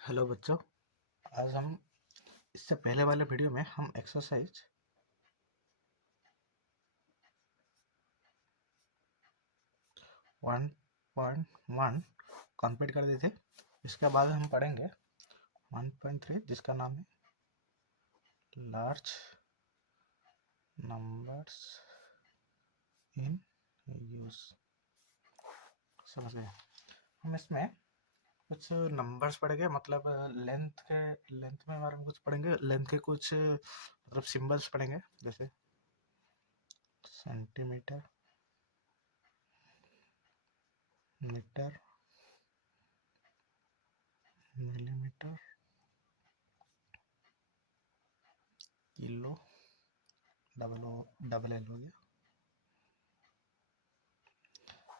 Hello बच्चों। आज हम इससे पहले वाले वीडियो में हम एक्सरसाइज 1.1 कंप्लीट कर दिए थे। इसके बाद हम पढ़ेंगे 1.3 जिसका नाम है लार्ज नंबर्स इन यूज। समझ गए? हम इसमें कुछ नंबर्स पढ़ेंगे, मतलब लेंथ में हमारे में कुछ पढ़ेंगे, लेंथ के कुछ मतलब सिंबल्स पढ़ेंगे, जैसे centimetre, metre, millimetre, kilo, double L हो गया।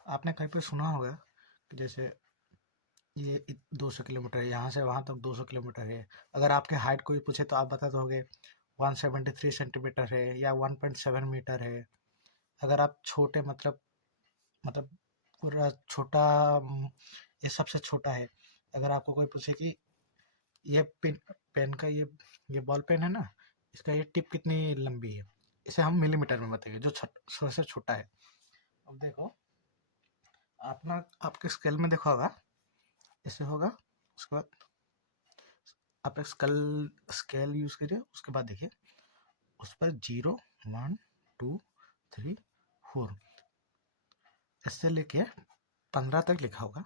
आपने कहीं पे सुना होगा कि जैसे ये 200 किलोमीटर है, यहाँ से वहाँ तक 200 किलोमीटर है। अगर आपके हाइट कोई पूछे तो आप बता दोगे 173 सेंटीमीटर है या 1.7 मीटर है। अगर आप छोटे मतलब पूरा छोटा, ये सबसे छोटा है। अगर आपको कोई पूछे कि ये पेन का ये बॉल पेन है ना, इसका ये टिप कितनी लंबी है, इसे हम मिलीमीटर में बताएंगे, जो सबसे छोटा है। अब देखो, आपके स्केल में देखा होगा, ऐसे होगा। उसके बाद आप एक स्केल यूज करिए। उसके बाद देखिए उस पर 0, 1, 2, 3, 4 ऐसे लेके 15 तक लिखा होगा।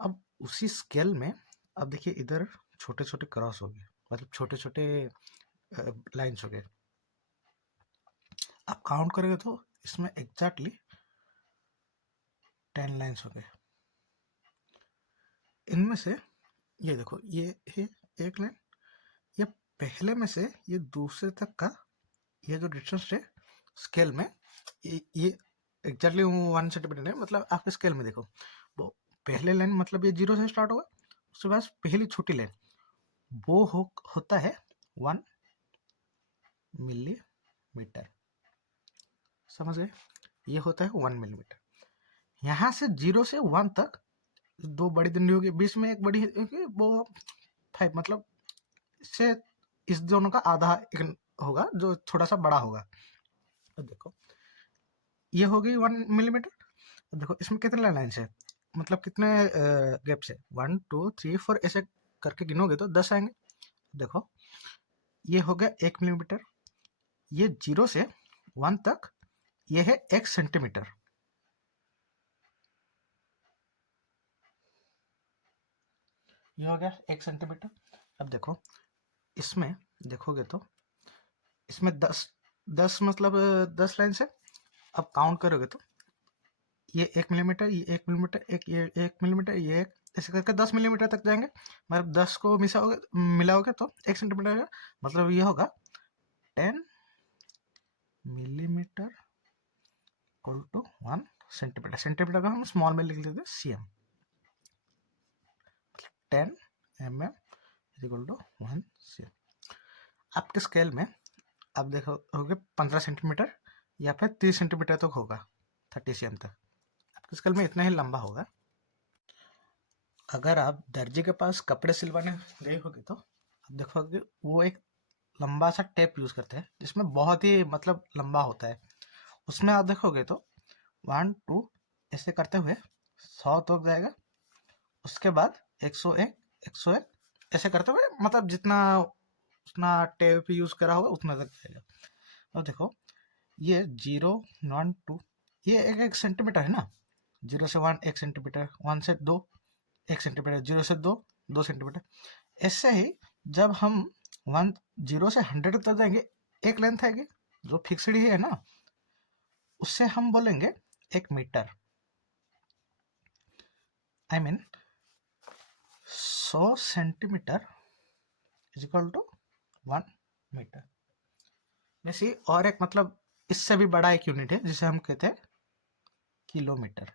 अब उसी स्केल में अब देखिए इधर छोटे छोटे क्रॉस हो गए, मतलब छोटे छोटे लाइन्स हो गए। आप काउंट करेंगे तो इसमें एग्जैक्टली 10 लाइन्स हो गए। इनमें से ये देखो, ये है एक लाइन। ये पहले में से ये दूसरे तक का ये जो डिस्टेंस है स्केल में, ये एग्जैक्टली 1 सेंटीमीटर है। मतलब आपके स्केल में देखो, वो पहले लाइन मतलब ये 0 से स्टार्ट होगा, उसके बाद पहली छोटी लाइन वो होता है 1 मिलीमीटर। समझ गए? ये होता है 1 मिलीमीटर। यहाँ से 0 से 1 तक दो बड़ी डंडी होगी, बीच में एक बड़ी होगी, वो 5, मतलब इससे इस दोनों का आधा एक होगा जो थोड़ा सा बड़ा होगा। तो देखो ये हो गई 1 मिलीमीटर। देखो इसमें कितने लाइन्स है, मतलब कितने गैप से, 1, 2, 3, 4 ऐसे करके गिनोगे तो 10 आएंगे। देखो ये हो गया 1 मिलीमीटर। ये 0 से 1 तक ये है 1 सेंटीमीटर। ये हो गया 1 सेंटीमीटर। अब देखो इसमें देखोगे तो इसमें 10 मतलब 10 लाइन से अब काउंट करोगे तो ये 1 मिलीमीटर, ये 1 मिलीमीटर, ये 1 मिलीमीटर, ये एक, ऐसे करके 10 मिलीमीटर तक जाएंगे। मतलब 10 को मिलाओगे तो 1 सेंटीमीटर होगा। मतलब ये होगा 10 millimetre equal to 1 centimetre. Centimetre का हम स्मॉल में लिख लेते हैं cm। 10 mm equal to 1 cm। आपके स्केल में आप देखोगे 15 सेंटीमीटर या फिर 30 सेंटीमीटर तक होगा, 30 cm तक। आपके स्केल में इतना ही लंबा होगा। अगर आप दर्जी के पास कपड़े सिलवाने गए होगे तो आप देखोगे वो एक लंबा सा टेप यूज करते हैं जिसमें बहुत ही मतलब लंबा होता है। उसमें आप देखोगे तो 1, 2 ऐसे करते हुए 100 तक जाएगा। उसके बाद 101, 101 ऐसे करते हुए, मतलब जितना उतना टेप यूज करा होगा उतना तक जाएगा। और देखो ये 0, 1, 2 ये एक एक सेंटीमीटर है ना। 0 से 1 1 सेंटीमीटर, 1 से 2 1 सेंटीमीटर, 0 से 2 2 सेंटीमीटर। ऐसे ही जब हम 0 से 100 तक जाएंगे, एक लेंथ आएगी जो फिक्सड ही है ना, उससे हम बोलेंगे 1 metre. I mean 100 centimetre is equal to 1 metre. वैसे और एक मतलब इससे भी बड़ा एक यूनिट है जिसे हम कहते हैं किलोमीटर।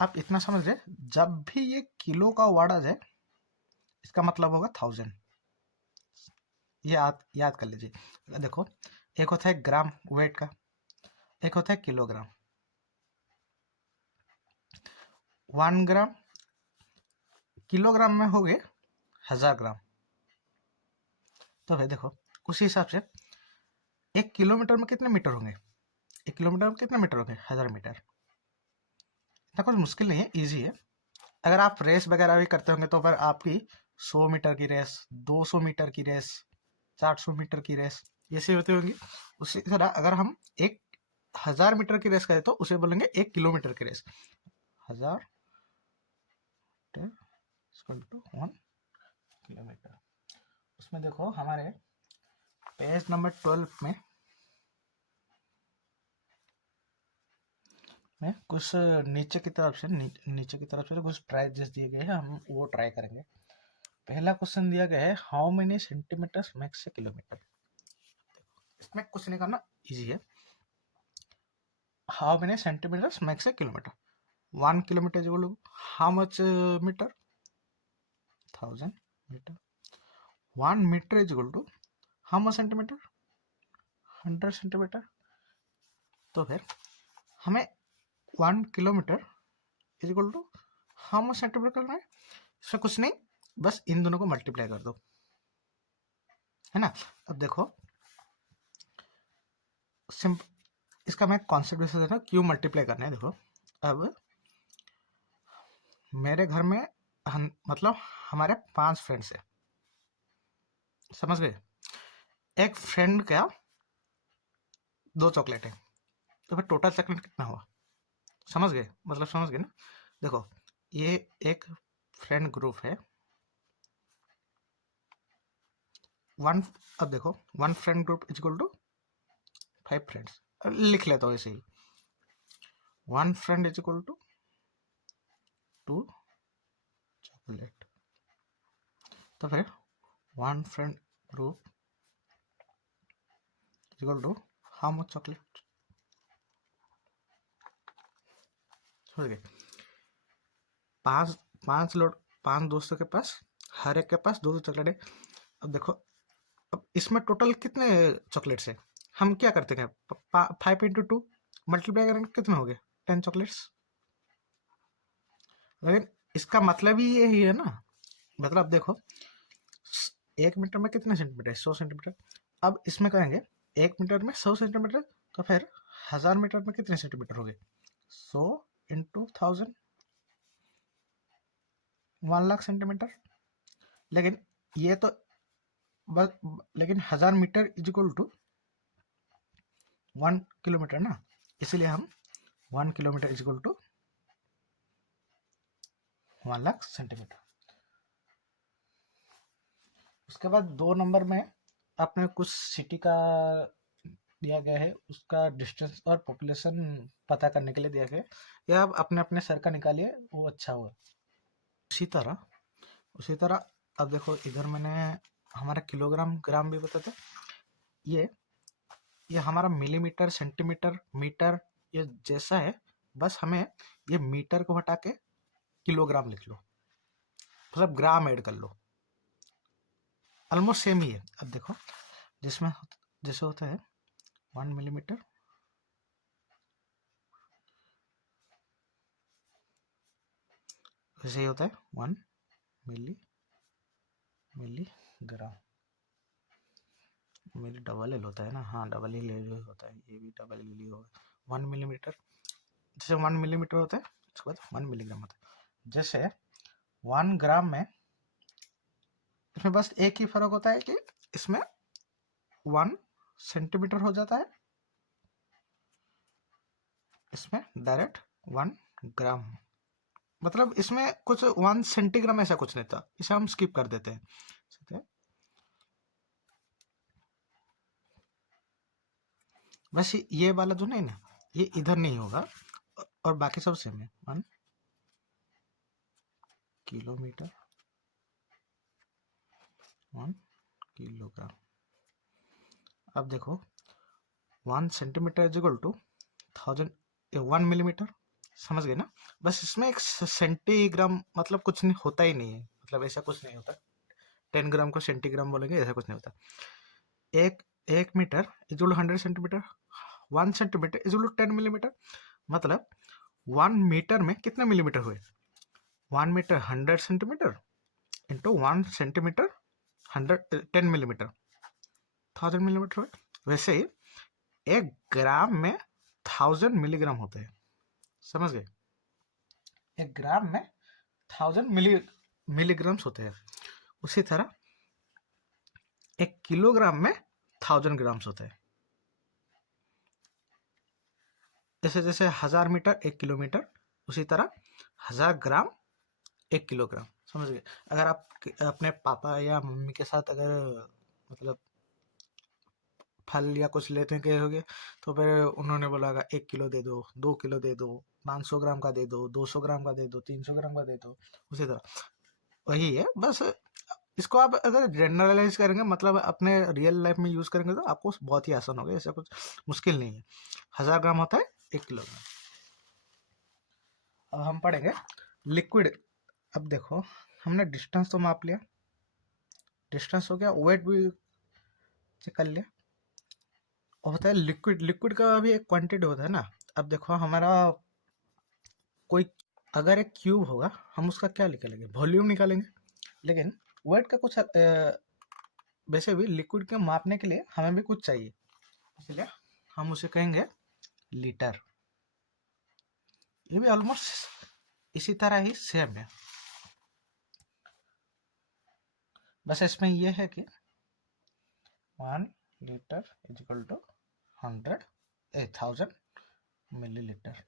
आप इतना समझ रहे, जब भी ये किलो का वर्ड आ जाए इसका मतलब होगा 1000। ये याद कर लीजिए। देखो एक होता है ग्राम वेट का, एक होता है किलोग्राम। 1 ग्राम किलोग्राम में हो गए 1000 ग्राम। तो भाई देखो उसी हिसाब से 1 किलोमीटर में कितने मीटर होंगे, 1 किलोमीटर में कितने मीटर होंगे, 1000 मीटर। इतना कुछ मुश्किल नहीं है, इजी है। अगर आप रेस वगैरह भी करते होंगे तो फिर आपकी 100 मीटर की रेस, 200 मीटर की रेस, 400 मीटर की रेस ऐसी होती होंगी। उसी तरह अगर हम 1000 मीटर की रेस करें तो उसे बोलेंगे 1 किलोमीटर की रेस। 1000 = 1 किलोमीटर। उसमें देखो हमारे पेज नंबर 12 में कुछ नीचे की तरफ से कुछ प्राइजेस दिए गए हैं, हम वो ट्राई करेंगे। पहला क्वेश्चन दिया गया है how many centimetre makes a kilometre. इसमें कुछ नहीं करना, इजी है। How many centimetre makes a kilometre, 1 kilometre is how much metre, 1000 metre. 1 metre is equal to how much centimetre, 100 centimetre. तो फिर हमें 1 kilometre is equal to how much centimetre करना है। इसमें कुछ नहीं, बस इन दोनों को मल्टीप्लाई कर दो, है ना। अब देखो सिंपल इसका मैं कॉन्सेप्ट वैसे देना क्यों मल्टीप्लाई करना है। देखो अब मेरे घर में मतलब हमारे 5 फ्रेंड्स है, समझ गए। एक फ्रेंड का 2 चॉकलेट है, तो फिर टोटल चॉकलेट कितना हुआ, समझ गए, मतलब समझ गए ना। देखो ये एक फ्रेंड ग्रुप है, वन। अब देखो 1 friend group is equal to 5 friends, लिख लेता हूँ ऐसे ही। 1 friend is equal to 2 chocolate. तो फिर 1 friend group is equal to how much chocolate, समझ गए। 5 दोस्तों के पास, हर एक के पास 2 चॉकलेट है। अब देखो अब इसमें टोटल कितने चॉकलेट्स है, हम क्या करते हैं 5 × 2 मल्टीप्लाई करेंगे, कितने हो गए 10 चॉकलेट्स। लेकिन इसका मतलब ही यही है ना, मतलब देखो 1 मीटर में कितने सेंटीमीटर है, 100 सेंटीमीटर। अब इसमें करेंगे 1 मीटर में 100 सेंटीमीटर, तो फिर 1000 मीटर में कितने सेंटीमीटर हो गए, 100 × 1000, 1,00,000 सेंटीमीटर। लेकिन ये तो बस, लेकिन 1000 metre is equal to 1 kilometre ना, इसीलिए हम 1 kilometre is equal to 1,00,000 centimetre. उसके बाद 2 नंबर में आपने कुछ सिटी का दिया गया है, उसका डिस्टेंस और पॉपुलेशन पता करने के लिए दिया गया है, या आप अपने अपने सर का निकालिए, वो अच्छा हुआ। उसी तरह अब देखो इधर मैंने हमारा किलोग्राम ग्राम भी बताते, ये हमारा मिलीमीटर सेंटीमीटर मीटर ये जैसा है, बस हमें ये मीटर को हटा के किलोग्राम लिख लो, मतलब ग्राम ऐड कर लो, ऑलमोस्ट सेम ही है। अब देखो जिसमें जैसे होता है 1 मिलीमीटर, वैसे ही होता है 1 मिलीग्राम। मेरी डबल एल होता है ना, हाँ डबल एल होता है, ये भी डबल एल ही होगा। 1 मिलीमीटर, जैसे 1 मिलीमीटर होता है उसके बाद 1 मिलीग्राम होता है। जैसे 1 ग्राम में, इसमें बस एक ही फर्क होता है कि इसमें 1 सेंटीमीटर हो जाता है, इसमें डायरेक्ट 1 ग्राम, मतलब इसमें कुछ 1 सेंटीग्राम ऐसा कुछ नहीं था, इसे हम स्किप कर देते हैं। बस ये वाला जो नहीं ना, ये इधर नहीं होगा, और बाकी सब सेम है। 1 किलोमीटर, 1 किलोग्राम। अब देखो 1 centimetre is equal to 1 millimetre, समझ गए ना। बस इसमें एक सेंटीग्राम मतलब कुछ नहीं होता ही नहीं है, मतलब ऐसा कुछ नहीं होता, 10 ग्राम को सेंटीग्राम बोलेंगे ऐसा कुछ नहीं होता। एक metre is equal to 100 centimetre, 1 centimetre is equal to 10 millimetre, मतलब 1 मीटर में कितने मिलीमीटर हुए, 1 metre 100 centimetre into 1 centimetre 10 millimetre 1000 millimetre. वैसे ही 1 ग्राम में 1000 मिलीग्राम होते हैं, समझ गए? 1 ग्राम में 1000 मिलीग्राम्स होते हैं। उसी तरह 1 किलोग्राम में 1000 ग्राम्स होते हैं। जैसे जैसे 1000 मीटर 1 किलोमीटर, उसी तरह 1000 ग्राम 1 किलोग्राम, समझ गए? अगर आप अपने पापा या मम्मी के साथ अगर मतलब फल या कुछ लेते गए होगे, तो फिर उन्होंने बोला 1 किलो दे दो, 2 किलो दे दो, 500 ग्राम का दे दो, 200 ग्राम का दे दो, 300 ग्राम का दे दो। उसी तरह वही है, बस इसको आप अगर जनरलाइज करेंगे, मतलब अपने रियल लाइफ में यूज करेंगे, तो आपको बहुत ही आसान होगा, ऐसा कुछ मुश्किल नहीं है। 1000 ग्राम होता है 1 किलोग्राम। अब हम पढ़ेंगे लिक्विड। अब देखो, हमने डिस्टेंस तो माप लिया, डिस्टेंस हो गया, वेट भी चेक कर लिया। और होता है लिक्विड। लिक्विड का भी एक क्वांटिटी होता है ना। अब देखो, हमारा कोई अगर एक क्यूब होगा, हम उसका क्या निकालेंगे? वॉल्यूम निकालेंगे। लेकिन वेट का कुछ वैसे भी लिक्विड के मापने के लिए हमें भी कुछ चाहिए, इसलिए हम उसे कहेंगे लीटर। ये भी ऑलमोस्ट इसी तरह ही सेम है, बस इसमें यह है कि 1 litre is equal to 1000 millilitre.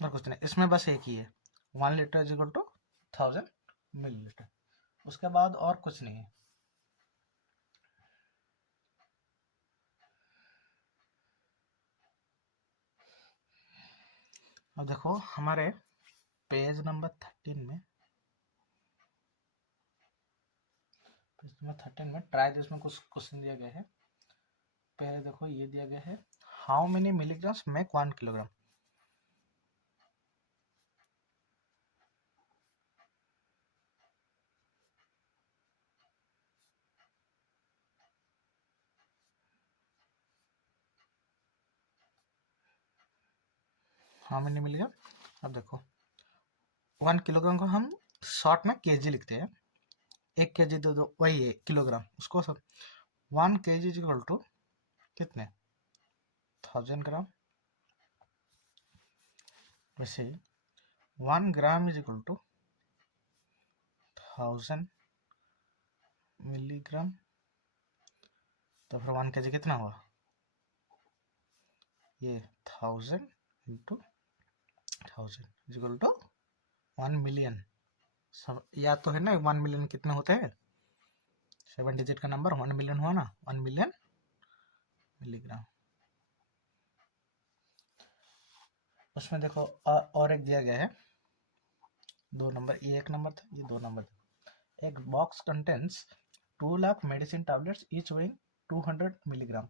और कुछ नहीं, इसमें बस एक ही है, 1 litre is equal to 1000 millilitre. उसके बाद और कुछ नहीं है। अब देखो हमारे पेज नंबर 13 में, ट्राई जिसमें कुछ क्वेश्चन दिया गया है। पहले देखो ये दिया गया है, how many milligrams make 1 kilogram. How many milligram. अब देखो 1 किलोग्राम को हम शॉर्ट में केजी लिखते हैं। 1 केजी दे दो, वही है किलोग्राम, उसको सब 1 केजी इज इक्वल टू कितने? 1000 ग्राम। वैसे 1 gram is equal to 1000 milligram. तो फिर 1 केजी कितना हुआ? ये 1000 into 1000 is equal to 1 million. सब याद तो है ना, 1 मिलियन कितने होते हैं? 7 डिजिट का नंबर 1 मिलियन हुआ ना, 1 मिलियन मिलीग्राम। उसमें देखो और एक दिया गया है, 2 नंबर, ये 1 नंबर था, ये 2 नंबर था। एक box contains 2 lakh medicine tablets each weighing 200 milligram.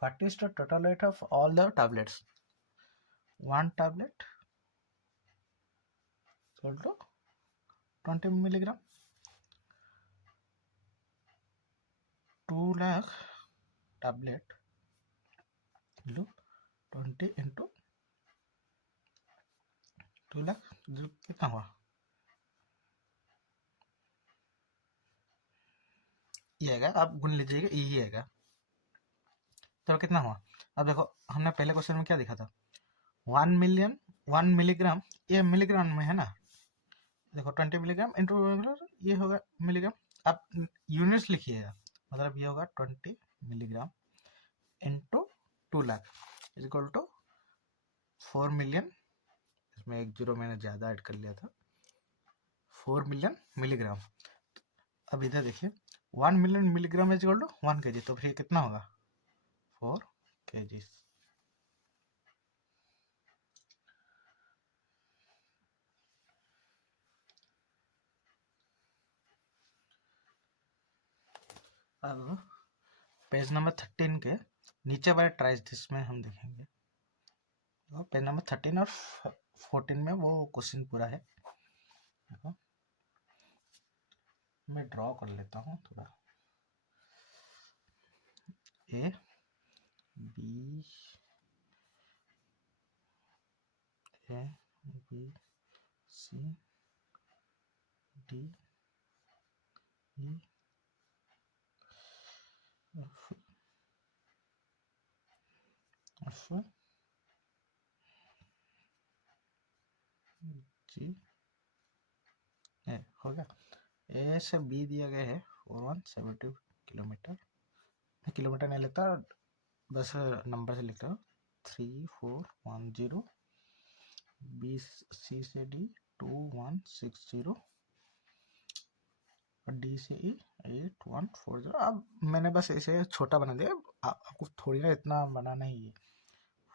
What is the total weight of all the tablets? 1 tablet equal to 20 milligram. 2 lakh tablet 20 into 2 lakh कितना हुआ? ये आएगा, आप गुन लीजिएगा, यही आएगा। तो कितना हुआ? अब देखो हमने पहले क्वेश्चन में क्या देखा था, 1 मिलिग्राम, ये मिलीग्राम में है ना। देखो 20 मिलीग्राम इंटू ये होगा मिलीग्राम। आप यूनिट्स लिखिएगा, मतलब ये होगा 20 milligram into 2 lakh is equal to 4 million. इसमें एक जीरो मैंने ज़्यादा ऐड कर लिया था, 4 मिलियन मिलीग्राम। अब इधर देखिए, 1 million milligram is equal to 1 KG, तो फिर कितना होगा? 4 केजी। अब पेज नंबर 13 के नीचे वाले ट्राइज जिसमें हम देखेंगे, तो पेज नंबर 13 और 14 में वो क्वेश्चन पूरा है। देखो मैं ड्रॉ कर लेता हूँ थोड़ा, A B A B C D E F F G A हो गया। ए से बी दिया गया है 4170 किलोमीटर। मैं किलोमीटर नहीं लेता, बस नंबर से लिखता हूँ 3410। बी सी से डी 2160 और डी से ई 8140। अब मैंने बस इसे छोटा बना दिया, आपको थोड़ी ना इतना बनाना ही है।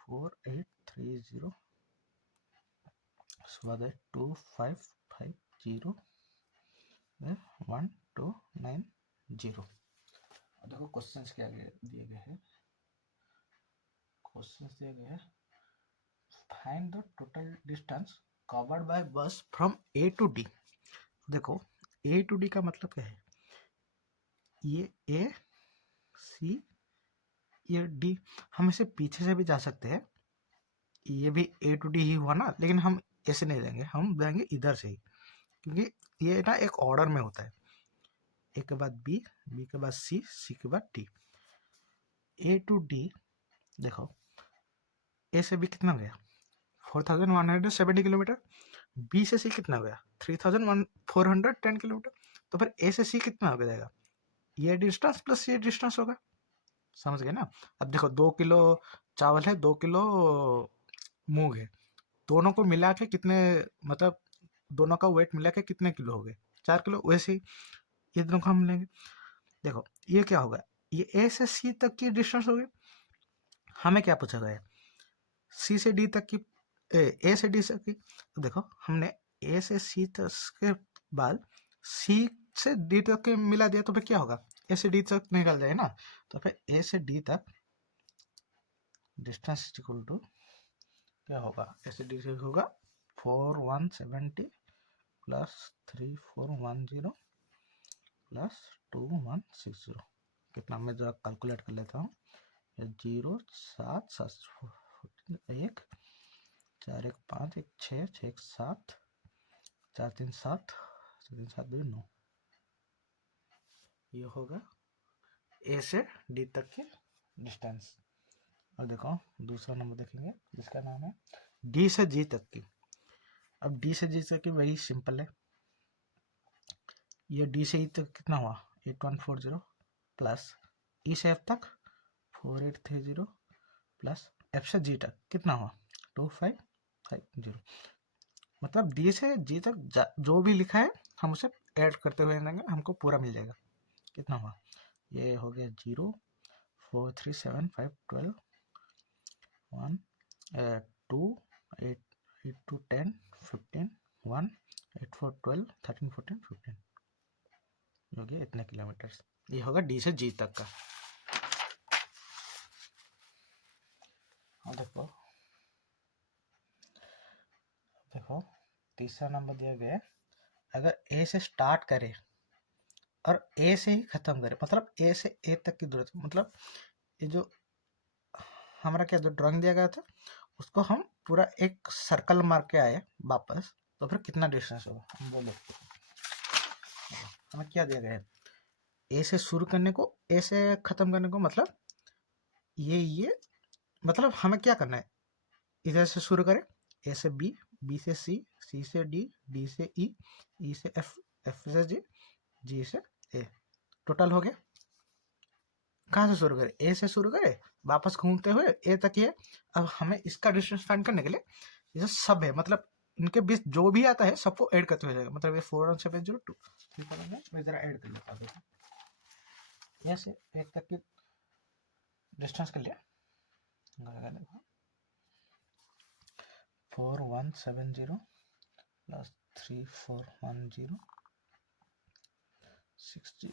4830 उसके बाद 2550 1290। देखो क्वेश्चंस क्या दिए गए हैं। क्वेश्चंस दिए गए हैं, find the total distance covered by बस फ्रॉम ए टू डी। देखो ए टू डी का मतलब क्या है, ये ए सी ये डी, हम इसे पीछे से भी जा सकते हैं, ये भी ए टू डी ही हुआ ना, लेकिन हम ऐसे नहीं देंगे, हम देंगे इधर से ही, क्योंकि ये ना एक ऑर्डर में होता है, ए के बाद बी, बी के बाद सी, सी के बाद डी। ए टू डी देखो, ए से बी कितना गया 4170 किलोमीटर, बी से सी कितना गया 3410 किलोमीटर, तो फिर ए से सी कितना हो जाएगा, ये डिस्टेंस प्लस ये डिस्टेंस होगा। समझ गए ना। अब देखो 2 किलो चावल है, 2 किलो मूंग है, दोनों को मिला के कितने, मतलब दोनों का वेट मिला के कितने किलो हो गए 4 किलो। वैसे ही ये दोनों को हम लेंगे। देखो ये क्या होगा, ये ए से सी तक की डिस्टेंस होगी। हमें क्या पूछा गया है, सी से डी तक की, ए से डी तक की। तो देखो हमने ए से सी तक के बाद सी से डी तक के मिला दिया, तो फिर क्या होगा, ए से डी तक निकल जाए ना। तो फिर ए से डी तक डिस्टेंस इक्वल टू क्या होगा, ए से डी तक होगा 4170 प्लस 3410 प्लस 2160। कितना, मैं जरा कैलकुलेट कर लेता हूँ। 0 7 7 1 4 1 5 1 6 6 1 7 4 3 7 3 7 2 9। ये होगा ए से डी तक की डिस्टेंस। और देखो दूसरा नंबर देखेंगे जिसका नाम है डी से जी तक की। अब डी से जी तक की वही सिंपल है, ये डी से ई तक कितना हुआ 8140 प्लस ई से एफ तक 4830 प्लस एफ से जी तक कितना हुआ 2550। मतलब डी से जी तक जो भी लिखा है हम उसे ऐड करते हुए जाएंगे, हमको पूरा मिल जाएगा। कितना हुआ, ये हो गया 0 4 3 7 5 12 1 2 8 8 2 10 15 1 8 4 12 13 14 15 हो गया इतने किलोमीटर। ये होगा डी से जी तक का। देखो देखो तीसरा नंबर दिया गया है, अगर ए से स्टार्ट करे और ए से ही खत्म करे, मतलब ए से ए तक की दूरी, मतलब ये जो हमारा क्या जो ड्राइंग दिया गया था उसको हम पूरा एक सर्कल मार के आए वापस, तो फिर कितना डिस्टेंस होगा हम बोलो। हमें क्या दिया गया है, ए से शुरू करने को ए से खत्म करने को, मतलब ये मतलब हमें क्या करना है, इधर से शुरू करें ए से बी, बी से सी, सी से डी, डी से ई, ई से एफ, एफ से जी, जी से ए। टोटल हो गया। कहाँ से शुरू करें, ए से शुरू करें वापस घूमते हुए ए तक ही है। अब हमें इसका डिस्टेंस फाइंड करने के लिए ये सब है, मतलब इनके बीच जो भी आता है सबको ऐड करते हुए जाएगा। मतलब ये 4170 मैं जरा ऐड कर लेता हूँ। ये से एक तक की डिस्टेंस कर लिया, 4170 प्लस 3410 60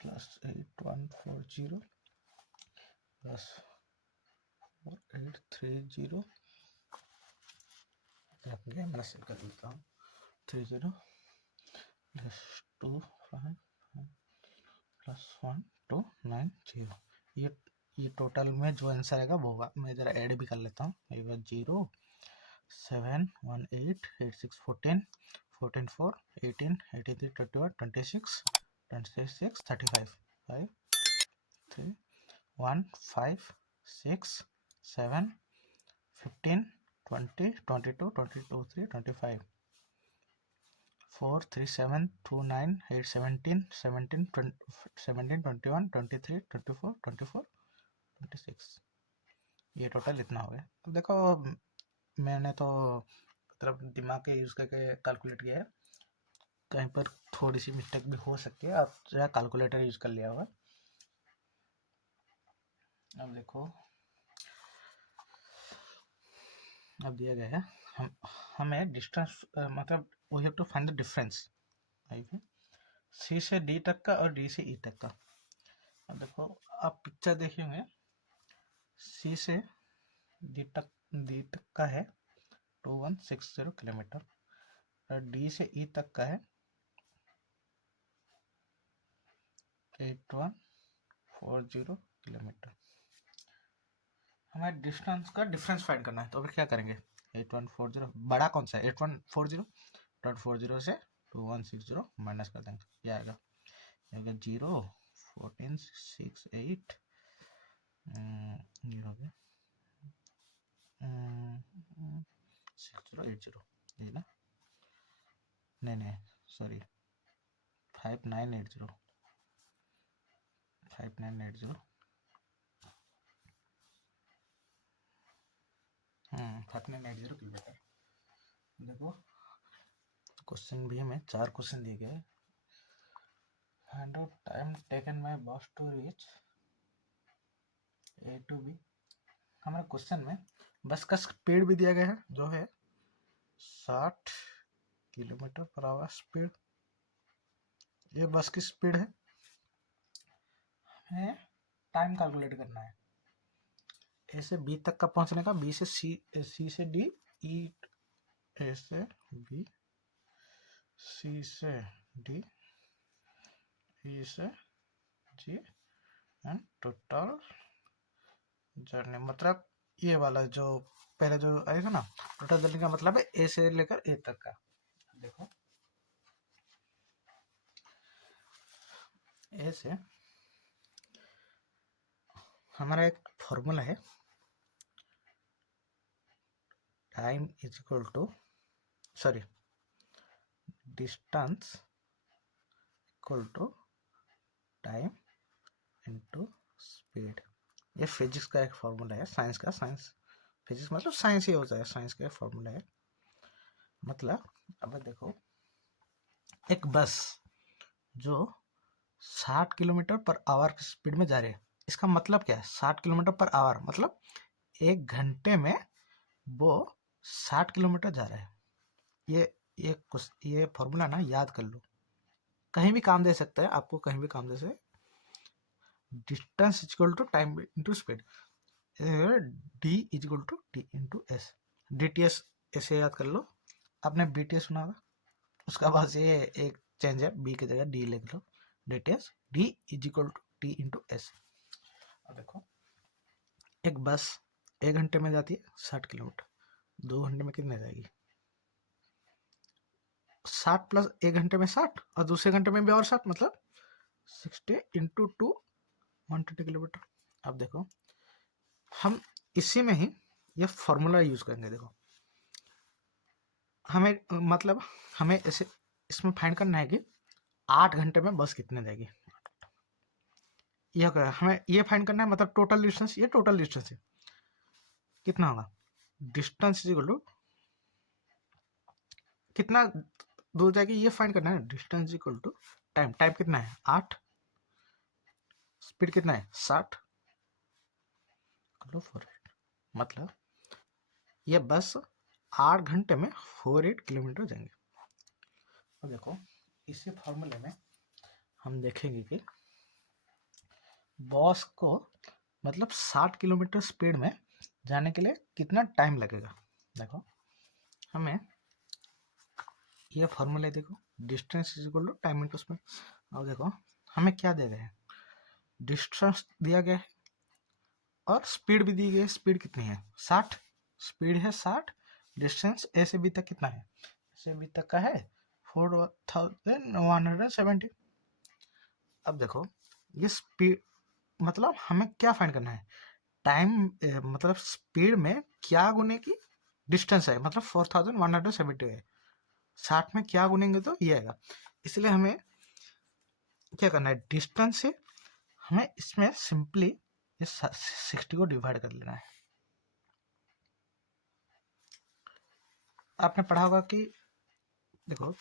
प्लस 8140 प्लस 4830 मैं सेव कर देता हूँ 30 प्लस 25 प्लस 1290। ये टोटल में जो आंसर आएगा वो होगा। मैं ज़रा ऐड भी कर लेता हूँ, एक बार 0 7 1 8 8 6 14 14 4 18 83 21 26 26 35 5 3 1 5 6 7 15 20 22 22 3 25 4 3 7 2 9 8 17 17 20 17 21 23 24 24 26 ये टोटल इतना हो गया। अब देखो मैंने तो मतलब दिमाग के यूज़ करके कैलकुलेट किया है, कहीं पर थोड़ी सी मिस्टेक भी हो सकती है, आप जो है कैलकुलेटर यूज़ कर लिया होगा। अब देखो अब दिया गया है हमें डिस्टेंस मतलब we have to find the difference C से डी तक का और डी से ई तक का। अब देखो आप पिक्चर देखे होंगे, सी से डी तक का है 2160 किलोमीटर और डी से ई तक का है 8140 किलोमीटर। हमें डिस्टेंस का डिफरेंस फाइंड करना है, तो अभी क्या करेंगे 8140 बड़ा कौन सा है 8140 से 2160 माइनस कर देंगे, ये आएगा 0 14 6 8 ये हो गया 6080 ये ना नहीं सॉरी 5980 5980 5980 किलोमीटर। देखो क्वेश्चन भी हमें 4 क्वेश्चन दिए गए। Find out time taken by bus to reach A to B. हमारे क्वेश्चन में बस का स्पीड भी दिया गया है जो है 60 किलोमीटर पर आवर स्पीड, ये बस की स्पीड है। हमें टाइम कैलकुलेट करना है ए से बी तक का पहुंचने का, बी से सी से डी, ई ए से बी, सी से डी, ई से जी एंड टोटल जर्नी। मतलब ये वाला जो पहले जो आएगा ना, टोटल जर्नी का मतलब है ए से लेकर ए तक का। देखो ए से हमारा एक फॉर्मूला है, time is equal to sorry distance equal to time into speed. ये फिजिक्स का एक फॉर्मूला है, साइंस का, साइंस फिजिक्स मतलब साइंस ही होता है, साइंस का फॉर्मूला है। मतलब अब देखो एक बस जो 60 किलोमीटर पर आवर की स्पीड में जा रही है, इसका मतलब क्या है 60 किलोमीटर पर आवर मतलब 1 घंटे में वो 60 किलोमीटर जा रहा है। ये फॉर्मूला ना याद कर लो, कहीं भी काम दे सकता है आपको, कहीं भी काम दे सकता है। Distance is equal to time into speed, D is equal to T into S. D T S ऐसे याद कर लो, आपने बी टी एस सुना होगा, उसका बस ये एक चेंज है, बी की जगह डी लिख लो, D T S, D is equal to T into S. अब देखो एक बस 1 घंटे में जाती है 60 किलोमीटर, 2 घंटे में कितने जाएगी 60 प्लस 1 घंटे में 60 और दूसरे घंटे में भी और 60, मतलब 60 इंटू 2 120 किलोमीटर। अब देखो हम इसी में ही ये फॉर्मूला यूज करेंगे। देखो हमें मतलब हमें ऐसे इसमें फाइंड करना है कि 8 घंटे में बस कितने देगी, यह हमें ये फाइंड करना है। मतलब टोटल डिस्टेंस, ये टोटल डिस्टेंस है, कितना होगा डिस्टेंस इज इक्वल टू कितना दूर जाएगी, ये फाइंड करना है। Distance equal to time, time कितना है 8, स्पीड कितना है 60 मतलब ये बस 8 घंटे में 48 किलोमीटर जाएंगे। अब देखो इसी फॉर्मूले में हम देखेंगे कि बस को मतलब 60 किलोमीटर स्पीड में जाने के लिए कितना टाइम लगेगा। देखो हमें ये फॉर्मूला देखो, distance is equal to time into speed. अब देखो हमें क्या दे रहे हैं, डिस्टेंस दिया गया है और स्पीड भी दी गई है। स्पीड कितनी है 60, स्पीड है 60, डिस्टेंस ए से बी तक कितना है, से बी तक का है 4170। अब देखो ये स्पीड, मतलब हमें क्या फाइंड करना है, टाइम, मतलब स्पीड में क्या गुने की डिस्टेंस है, मतलब 4170 है, 60 में क्या गुनेंगे तो ये आएगा। इसलिए हमें क्या करना है, डिस्टेंस से हमें इसमें सिंपली ये 60 को डिवाइड कर लेना है। आपने पढ़ा होगा कि देखो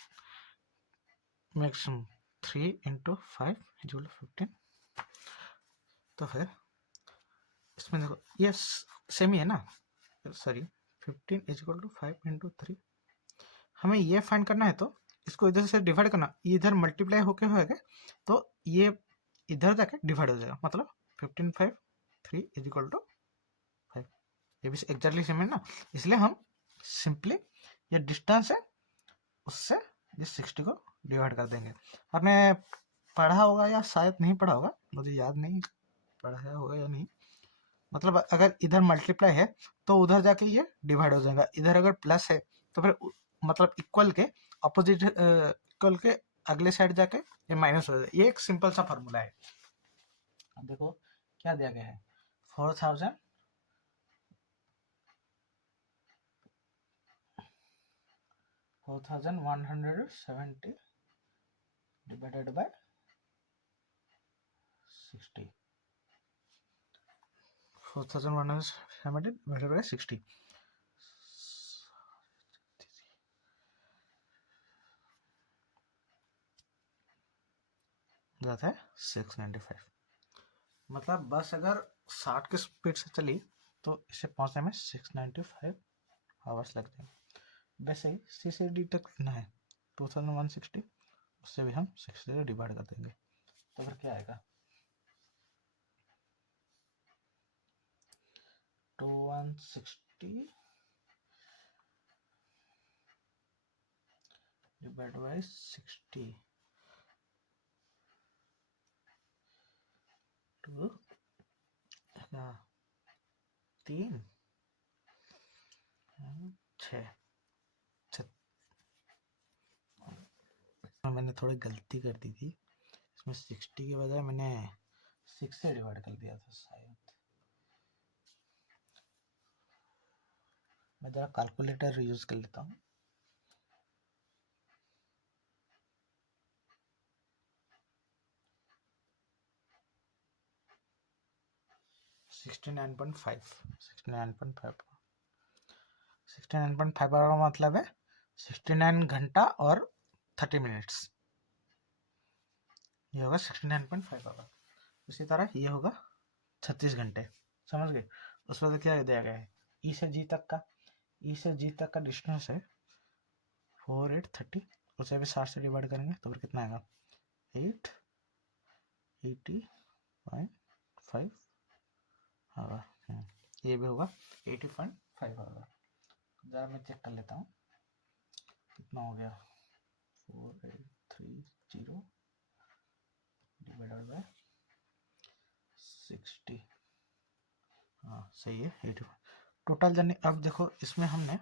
मैक्सिमम 3 × 5 = 15, तो फिर इसमें देखो ये सेम ही है ना, सॉरी 15 = 5 × 3। हमें ये फाइंड करना है तो इसको इधर से डिवाइड करना, इधर मल्टीप्लाई होके होएगा तो ये इधर जाके डिवाइड हो जाएगा, मतलब 15 5 3 = 5। ये भी एग्जैक्टली सेम है ना, इसलिए हम सिंपली ये डिस्टेंस है उससे ये 60 को डिवाइड कर देंगे। आपने पढ़ा होगा या शायद नहीं पढ़ा होगा, मुझे याद नहीं पढ़ा होगा या नहीं, मतलब अगर इधर मल्टीप्लाई है तो उधर जाके ये डिवाइड हो जाएगा, इधर अगर प्लस है तो फिर मतलब इक्वल के अपोजिट, इक्वल के अगले साइड जाके ये माइनस हो जाएगा। ये एक सिंपल सा फार्मूला है। अब देखो क्या दिया गया है, 4170 डिवाइडेड बाय 60, 4170 डिवाइडेड बाय 60 जाता है 695। मतलब बस अगर 60 की स्पीड से चली तो इसे पहुंचने में 695 आवर्स लगते हैं। वैसे ही सी से डी तक लिखना है 2160, उससे भी हम 60 से डिवाइड कर देंगे तो फिर क्या आएगा, 2160 डिवाइड बाय 60 टू 3 6। मैंने थोड़ी गलती कर दी थी, इसमें 60 के बजाय मैंने 6 से डिवाइड कर दिया था शायद। मैं ज़रा कैलकुलेटर यूज़ कर लेता हूँ। सिक्सटी नाइन पॉइंट फाइव 69.5 का मतलब है 69 घंटा और 30 मिनट्स, ये होगा 69.5 होगा। उसी तरह ये होगा 36 घंटे, समझ गए। उस पर क्या दिया गया है, ई से जी तक का, ई से जी तक का डिस्टेंस है 4830, उसे भी 60 से डिवाइड करेंगे तो फिर कितना आएगा 880.5 होगा। ये भी होगा 80.5 होगा। ज़रा मैं चेक कर लेता हूँ कितना हो गया, 4830 डिवाइडेड बाय 60, हाँ सही है 80। टोटल जर्नी, अब देखो इसमें हमने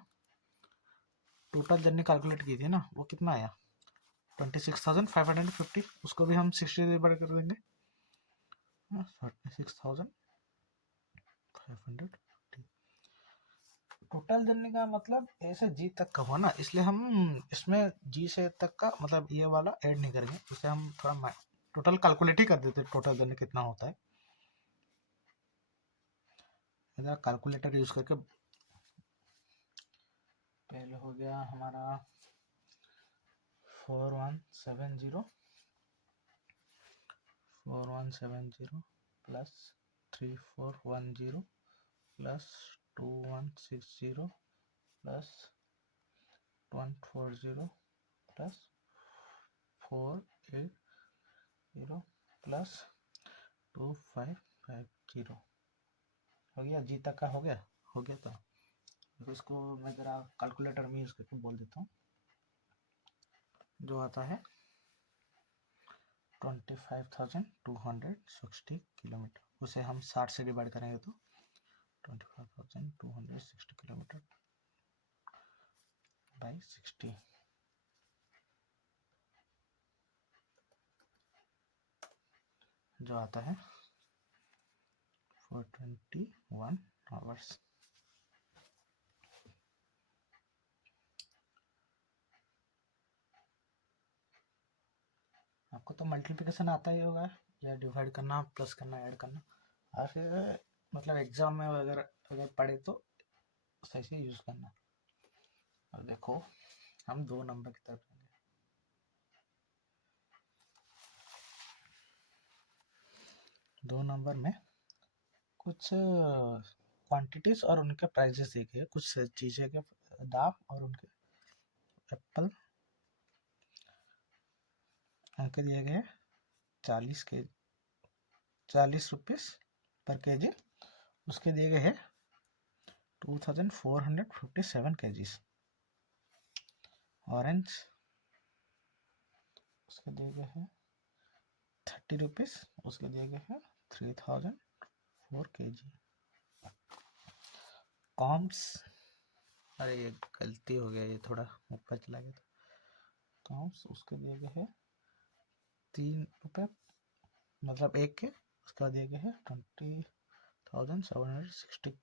टोटल जर्नी कैलकुलेट की थी ना, वो कितना आया 26,550, उसको भी हम 60 से डिवाइड कर देंगे, 36,550। टोटल जर्नी का मतलब ए से जी तक का हुआ ना, इसलिए हम इसमें जी से तक का मतलब ये वाला ऐड नहीं करेंगे, इसे हम थोड़ा टोटल कैलकुलेट ही कर देते टोटल जर्नी कितना होता है। कैलकुलेटर यूज करके पहले हो गया हमारा 4170 plus 3410 plus 2160 plus 140 plus 480 plus 2550 हो गया, जी तक का हो गया। हो गया तो इसको मैं ज़रा कैलकुलेटर में यूज़ करके बोल देता हूँ, जो आता है 25,260 किलोमीटर, उसे हम 60 से डिवाइड करेंगे तो 25,260 किलोमीटर बाई 60 जो आता है 421 आवर्स। आपको तो मल्टीप्लिकेशन आता ही होगा, या डिवाइड करना, प्लस करना, ऐड करना, और फिर मतलब एग्जाम में अगर पढ़े तो सही से यूज करना। अब देखो हम 2 नंबर की तरफ जाएंगे। 2 नंबर में कुछ क्वांटिटीज और उनके प्राइजेस दिए, कुछ चीज़ें के दाम और उनके एप्पल उनके दिए गए 40 रुपीस पर केजी, उसके दिए गए हैं 2457 केजीज। ऑरेंज उसके दिए गए हैं 30 रुपीस, उसके दिए गए हैं 3004 केजी। कॉम्स, अरे ये गलती हो गया, ये थोड़ा ऊपर चला गया था। कॉम्स उसके दिए गए हैं 3 रुपये, मतलब एक के, उसका दिए गए हैं 20,760।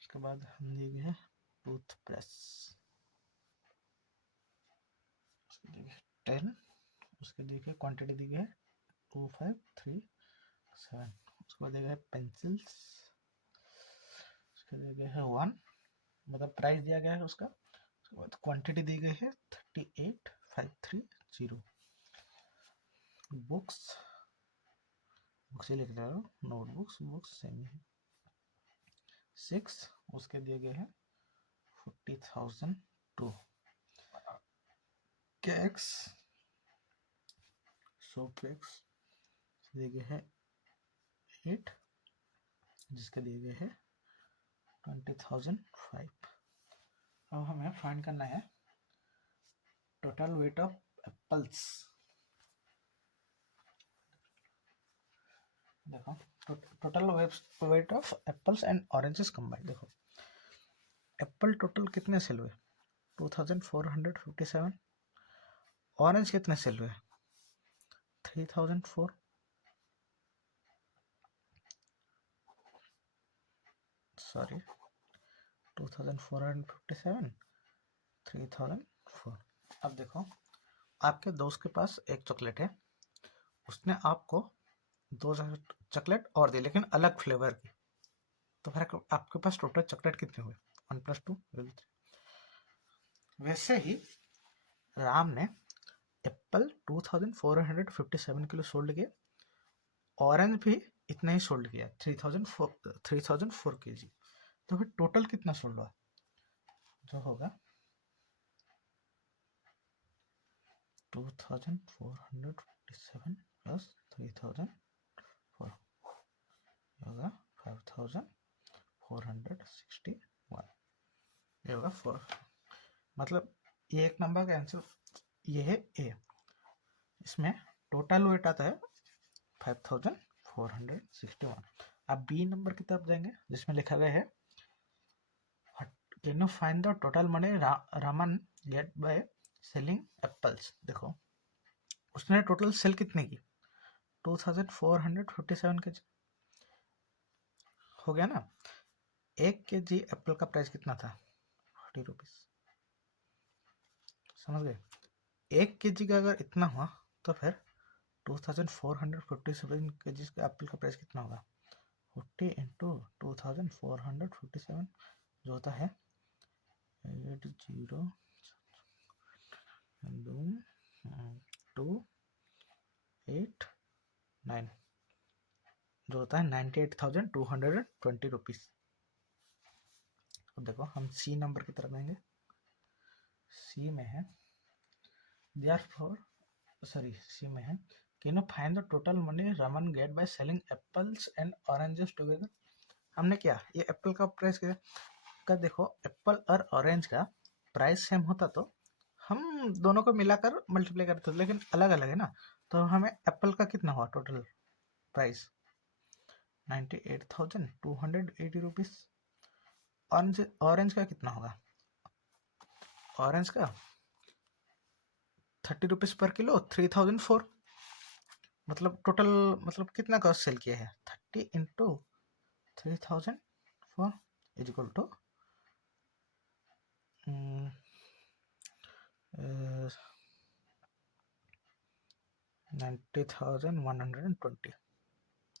उसके बाद हम दिए गए हैं टूथब्रश, उसके दिए गए 10, उसके दिए गए क्वांटिटी दी गई है 2537। उसके बाद दिए गए पेंसिल्स, उसके दिए गए है 1, मतलब प्राइस दिया गया है उसका। उसके बाद क्वांटिटी दी गई है 38530। बुक्स ही लिख रहा हूँ, नोटबुक्स बुक्स सेम है 6, उसके दिए गए हैं 40,002। केक्स सोप केक्स दिए गए हैं 8, जिसके दिए गए हैं 20,005। अब हमें फाइंड करना है टोटल वेट ऑफ एप्पल्स। देखो total weight of apples and oranges combined. देखो एप्पल टोटल कितने सेल हुए 2457, ऑरेंज कितने सेल हुए 3004, सॉरी 2457 3004। अब देखो आपके दोस्त के पास एक चॉकलेट है, उसने आपको 2 चॉकलेट और दी, लेकिन अलग फ्लेवर की, तो फिर आपके पास टोटल चॉकलेट कितने हुए 1 + 2 3। वैसे ही राम ने एप्पल 2457 किलो सोल्ड किया, ऑरेंज भी इतना ही सोल्ड किया 3004 केजी। तो फिर टोटल कितना सोल्ड हुआ, जो होगा 2457 प्लस 3004 होगा 5461। ये होगा 4, मतलब ये एक नंबर का आंसर ये है ए। इसमें टोटल वेट आता है 5461। अब बी नंबर की तरफ जाएंगे, जिसमें लिखा गया है can you find the total money Raman get by selling apples. देखो उसने टोटल सेल कितने की 2457 के हो गया ना। 1 kg एप्पल का प्राइस कितना था 40 रुपीज, समझ गए। 1 kg का अगर इतना हुआ तो फिर 2457 kg का एप्पल का प्राइस कितना होगा 40 इंटू 2457, जो होता है 8028,9, जो होता है 98,220 रुपीज। अब देखो हम सी नंबर की तरफ आएंगे। सी में है सी में है can you find the total money Raman get by selling apples and oranges together. हमने क्या ये एप्पल का प्राइस का देखो एप्पल और ऑरेंज का प्राइस सेम होता तो हम दोनों को मिलाकर मल्टीप्लाई करते, लेकिन अलग अलग है ना, तो हमें एप्पल का कितना हुआ total price 98,280 rupees, orange orange का कितना होगा? ऑरेंज का 30 रुपीज़ पर किलो, 3004, मतलब टोटल मतलब कितना कॉस्ट सेल किया है? 30 इंटू 3004 इज इक्वल टू 90,120,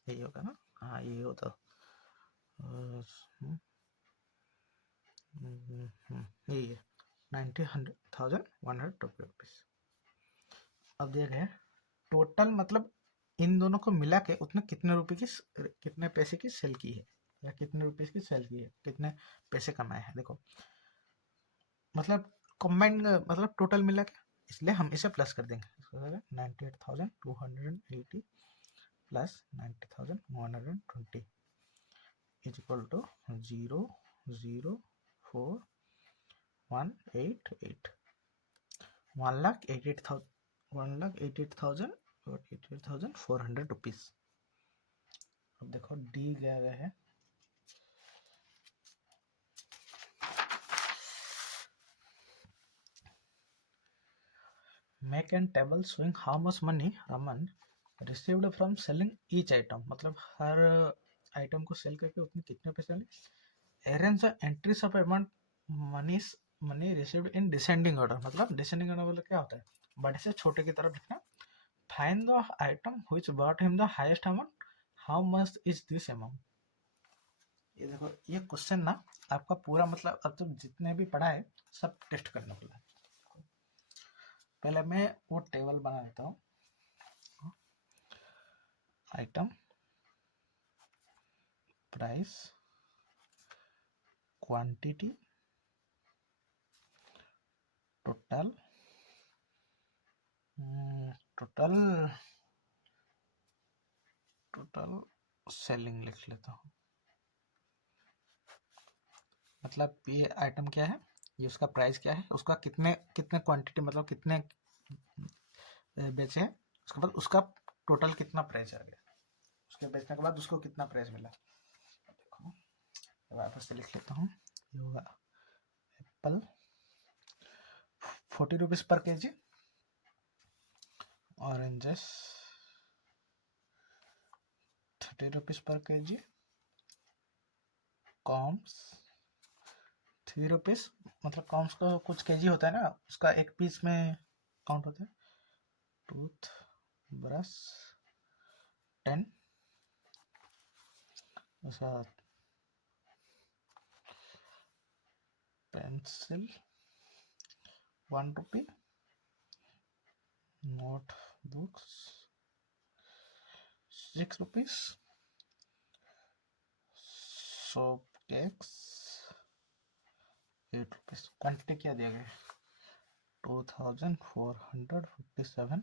यही होगा ना? हाँ यही होता। यही है 90,120 रुपीज़। अब देख रहे हैं टोटल मतलब इन दोनों को मिला के उसने कितने रुपए की कितने पैसे की सेल की है, या कितने रुपए की सेल की है, कितने पैसे कमाए हैं। देखो मतलब कॉम्बाइंड मतलब टोटल मिला के, इसलिए हम इसे प्लस कर देंगे। 98,280 plus 90,120 is equal to 0,04188, 1,88,400 rupees. अब देखो डी क्या गया है, make an table showing how much money Raman received from selling each item, मतलब हर आइटम को सेल करके उसने कितने पैसे मिले। Arrange the entries of amount money received in descending order, मतलब डिसेंडिंग ऑर्डर मतलब क्या होता है, बड़े से छोटे की तरफ लिखना। Find the item which bought him the highest amount, how much is this amount. ये देखो ये क्वेश्चन ना आपका पूरा मतलब अब तो जितने भी पढ़ा है सब टेस्ट करने वाला है। पहले मैं वो टेबल बना लेता हूँ। Item price quantity total total total selling लिख लेता हूँ। मतलब ये आइटम क्या है, ये उसका प्राइस क्या है, उसका कितने कितने क्वांटिटी मतलब कितने बेचे हैं, उसके बाद उसका टोटल कितना प्राइस आ गया, उसके बेचने के बाद उसको कितना प्राइस मिला। देखो वापस से लिख लेता हूँ। ये होगा एप्पल 40 रुपीज़ पर केजी, ऑरेंजेस 30 रुपीज़ पर केजी, कॉम्स 3 रुपीज़, मतलब कॉम्स का कुछ केजी होता है ना, उसका एक पीस में काउंट होता है। टूथ ब्रश 10, उसका pencil 1 rupee, notebooks 6 rupees, soap cakes 8 rupees. Quantity क्या दिया गया है 2457,